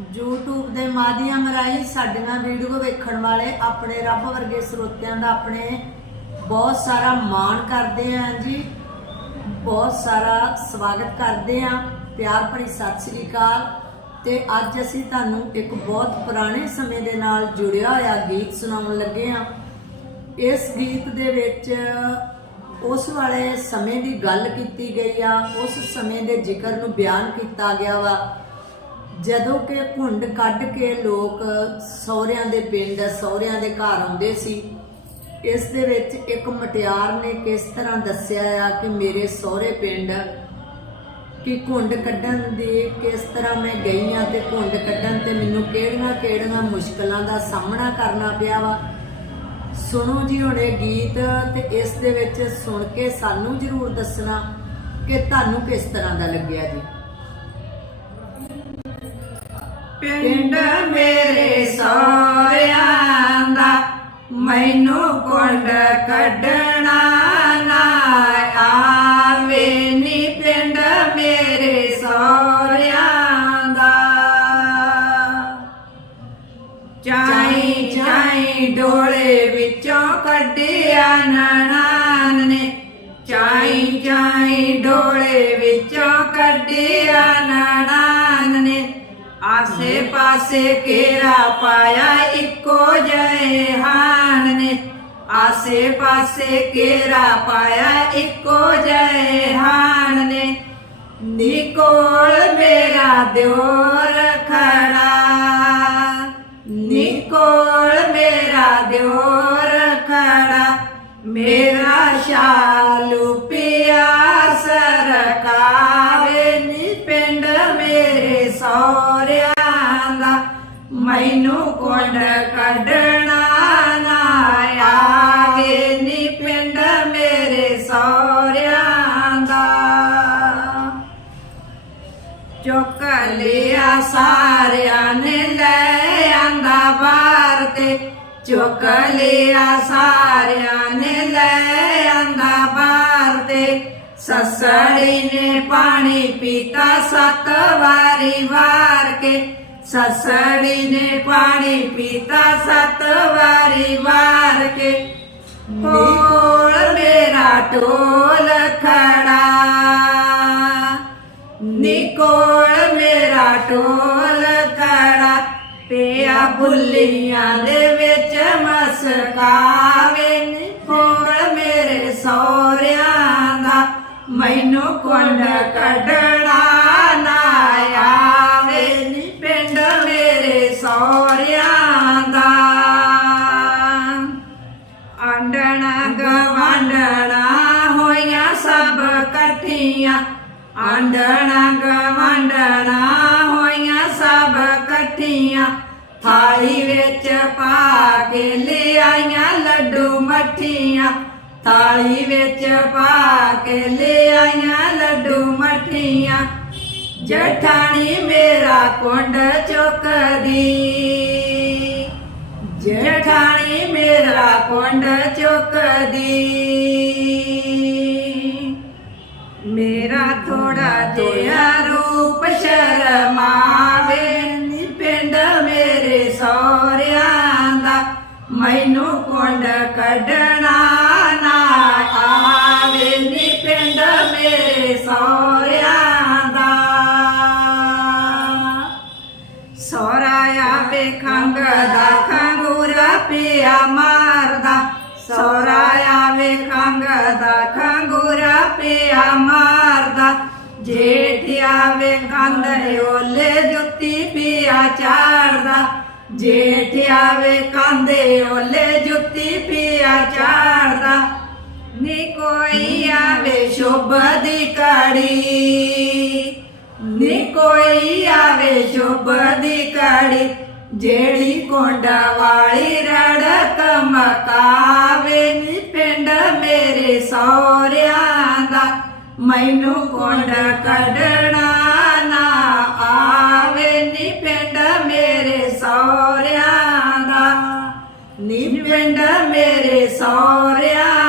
YouTube ਦੇ ਮਾਧਿਅਮ ਰਾਹੀਂ ਸਾਡੀਆਂ ਵੀਡੀਓ ਵੇਖਣ ਵਾਲੇ ਆਪਣੇ ਰੱਬ ਵਰਗੇ ਸਰੋਤਿਆਂ ਦਾ ਆਪਣੇ ਬਹੁਤ ਸਾਰਾ ਮਾਣ ਕਰਦੇ ਆਂ ਜੀ। ਬਹੁਤ ਸਾਰਾ ਸਵਾਗਤ ਕਰਦੇ ਆਂ ਪਿਆਰ ਭਰੀ ਸਤਿ ਸ੍ਰੀ ਅਕਾਲ। ਤੇ ਅੱਜ ਅਸੀਂ ਤੁਹਾਨੂੰ ਇੱਕ ਬਹੁਤ ਪੁਰਾਣੇ ਸਮੇਂ ਦੇ ਨਾਲ ਜੁੜਿਆ ਹੋਇਆ ਗੀਤ ਸੁਣਾਉਣ ਲੱਗੇ ਆਂ ਇਸ ਗੀਤ ਦੇ ਵਿੱਚ ਉਸ ਵਾਲੇ ਸਮੇਂ ਦੀ ਗੱਲ ਕੀਤੀ ਗਈ ਆ। ਉਸ ਸਮੇਂ ਦੇ ਜ਼ਿਕਰ ਨੂੰ ਬਿਆਨ ਕੀਤਾ ਗਿਆ ਵਾ। ਜਦੋਂ ਕਿ ਘੁੰਡ ਕੱਢ ਕੇ ਲੋਕ ਸਹੁਰਿਆਂ ਦੇ ਪਿੰਡ, ਸਹੁਰਿਆਂ ਦੇ ਘਰ ਆਉਂਦੇ ਸੀ। ਇਸ ਦੇ ਵਿੱਚ ਇੱਕ ਮਟਿਆਰ ਨੇ ਕਿਸ ਤਰ੍ਹਾਂ ਦੱਸਿਆ ਆ ਕਿ ਮੇਰੇ ਸਹੁਰੇ ਪਿੰਡ ਕਿ ਘੁੰਡ ਕੱਢਣ ਦੀ ਕਿਸ ਤਰ੍ਹਾਂ ਮੈਂ ਗਈ ਆ ਤੇ ਘੁੰਡ ਕੱਢਣ ਤੇ ਮੈਨੂੰ ਕਿਹੜੀਆਂ ਕਿਹੜੀਆਂ ਮੁਸ਼ਕਲਾਂ ਦਾ ਸਾਹਮਣਾ ਕਰਨਾ ਪਿਆ ਵਾ? ਸੁਣੋ ਜੀ ਹੁਣ ਇਹ ਗੀਤ ਤੇ ਇਸ ਦੇ ਵਿੱਚ ਸੁਣ ਕੇ ਸਾਨੂੰ ਜਰੂਰ ਦੱਸਣਾ ਕਿ ਤੁਹਾਨੂੰ ਕਿਸ ਤਰ੍ਹਾਂ ਦਾ ਲੱਗਿਆ ਜੀ। ਪਿੰਡ ਮੇਰੇ ਸੋਹਰਿਆਂ ਦਾ ਮੈਨੂੰ ਕੁੰਡ ਕੱਢਣਾ ਨਾ ਆਸੇ ਪਾਸੇ ਘੇਰਾ ਪਾਇਆ ਇੱਕੋ ਜਏ ਹਾਨ ਨੇ। ਆਸੇ ਪਾਸੇ ਘੇਰਾ ਪਾਇਆ ਇੱਕੋ ਜਏ ਹਾਨ ਨੇ। ਨਿਕੋਲ ਮੇਰਾ ਦਿਓਰ ਖੜਾ। ਨਿਕੋਲ ਮੇਰਾ ਦਿਓਰ ਖੜਾ। ਮੇਰਾ ਸ਼ਾਲੂ ਪਿਆ ਸਰਕਾਵੇ ਨੀ ਪਿੰਡ ਮੇਰੇ ਸਹੁਰਿਆਂ ਮੈਨੂੰ ਕੁੰਡ ਕੱਢਣਾ ਨਾ ਆਵੇ ਨੀ ਪਿੰਡ ਮੇਰੇ ਸਹੁਰਿਆਂ ਦਾ। ਚੁੱਕ ਲਿਆ ਸਾਰਿਆਂ ਨੇ ਲੈ ਆਂਦਾ ਬਾਹਰ ਤੇ। ਚੁੱਕ ਲਿਆ ਸਾਰਿਆਂ ਨੇ ਲੈ ਆਂਦਾ ਬਾਹਰ ਤੇ। ਸਸੜੀ ਨੇ ਪਾਣੀ ਪੀਤਾ ਸੱਤ ਵਾਰੀ ਵਾਰ ਕੇ। ਸਸੜੀ ਨੇ ਪਾਣੀ ਪੀਤਾ ਸੱਤ ਵਾਰੀ ਵਾਰ ਕੇ। ਕੋਲ ਮੇਰਾ ਢੋਲ ਖੜਾ। ਨਿਕੋਲ ਮੇਰਾ ਢੋਲ ਪਿਆ ਬੁੱਲੀਆਂ ਦੇ ਵਿੱਚ ਮਸਕਾਵੇ। ਕੋਲ ਮੇਰੇ ਸਹੁਰਿਆਂ ਦਾ। ਮੈਨੂੰ ਕੁੰਡ ਕੱਢਣਾ ਨਾ ਆਵੇ ਆਂਡਣਾ ਗਵਾਂਡਣਾ ਹੋਈਆਂ ਸਭ ਕੱਠੀਆਂ ਥਾਲੀ ਵਿੱਚ ਪਾ ਕੇ ਲਿਆਈਆਂ ਲੱਡੂ ਮੱਠੀਆਂ। ਥਾਲੀ ਵਿੱਚ ਪਾ ਕੇ ਲਿਆਈਆਂ ਲੱਡੂ ਮੱਠੀਆਂ। ਜਠਾਣੀ ਮੇਰਾ ਕੁੰਡ ਚੁੱਕਦੀ। ਜਠਾਣੀ ਮੇਰਾ ਕੁੰਡ ਚੁੱਕਦੀ। ਥੋੜਾ ਜਿਹਾ ਰੂਪ ਸ਼ਰਮਾਵੇ। ਨੀ ਪਿੰਡ ਮੇਰੇ ਸਹੁਰਿਆਂ ਦਾ, ਮੈਨੂੰ ਕੁੰਡ ਕੱਢਣਾ ਨਾ ਆਵੇ। ਨੀ ਪਿੰਡ ਮੇਰੇ ਸਹੁਰਿਆਂ ਦਾ। ਸੋਰਾ ਆਵੇ ਖੰਗ ਦਾ, ਖੰਗੂਰਾ ਪਿਆ ਮਾਰਦਾ। ਸੋਰਾ ਆਵੇ ਖੰਗ ਦਾ, ਖੰਗੂਰਾ ਪਿਆ ਮਾਰਦਾ। ਜੇਠ ਆਵੇ ਕੰਧ ਓਲੇ ਜੁੱਤੀ ਪਿਆ ਚਾੜਦਾ। ਜੇਠ ਆਵੇ ਕੰਧੇ ਓਲੇ ਜੁੱਤੀ ਪਿਆ ਚਾੜਦਾ। ਨੀ ਕੋਈ ਆਵੇ ਸ਼ੁਭ ਦੀ ਕੜੀ ਨੀ ਕੋਈ ਆਵੇ ਸ਼ੁਭ ਦੀ ਕੜੀ ਜਿਹੜੀ ਕੋਂਡਾ ਵਾਲੀ ਰੜਕ ਮਕਾਵੇ ਨੀ ਮੈਨੂੰ ਕੋਂਡਾ ਕੱਢਣਾ? ਨਾ ਆਵੇ ਨੀ ਪਿੰਡ ਮੇਰੇ ਸਹੁਰਿਆਂ ਦਾ। ਨੀ ਪਿੰਡ ਮੇਰੇ ਸਹੁਰਿਆਂ